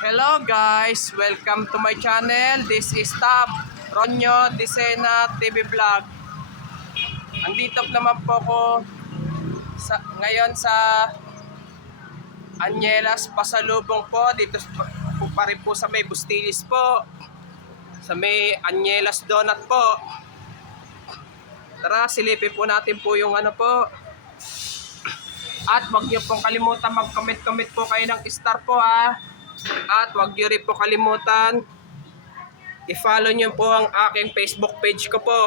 Hello guys, welcome to my channel. This is Tab Ronyo Disena TV Vlog. Andito naman po ko ngayon sa Anyelas Pasalubong po. Dito po pa rin po sa may Bustilis po. Sa may Anyelas Donut po. Tara, silipin po natin po yung ano po. At wag niyo pong kalimutan mag-comment po kayo ng star po ha. At wag niyo rin po kalimutan i-follow niyo po ang aking Facebook page ko po.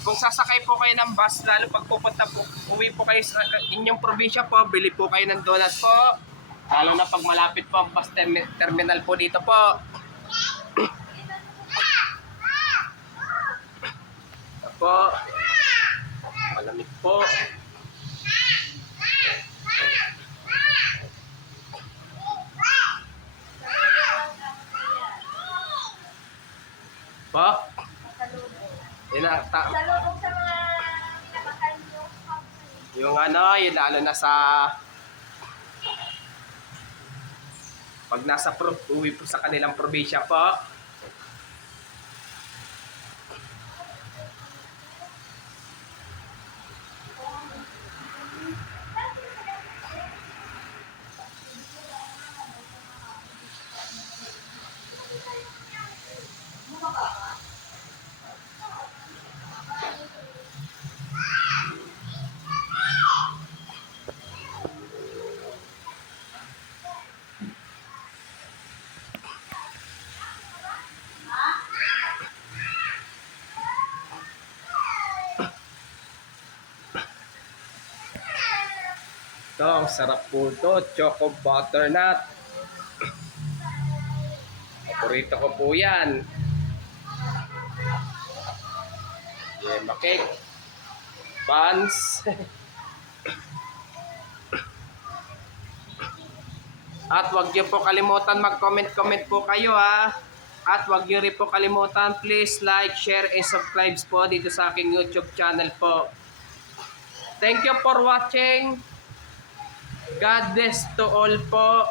Kung sasakay po kayo ng bus, lalo pag pupunta po, uwi po kayo sa inyong probinsya po, bili po kayo ng donut po. Lalo na pag malapit po ang bus terminal po dito po. Po. Malamig po. Po. Salubog sa mga kinakain nyo. Yung ano, yun lalo na sa pag nasa uwi po sa kanilang probinsya po. Ito, ang sarap po ito. Choco butternut. Paborito ko po yan. Yema cake. Buns. At wag niyo po kalimutan mag-comment po kayo ha. At wag niyo rin po kalimutan, please like, share, and subscribe po dito sa aking YouTube channel po. Thank you for watching. God bless to all po.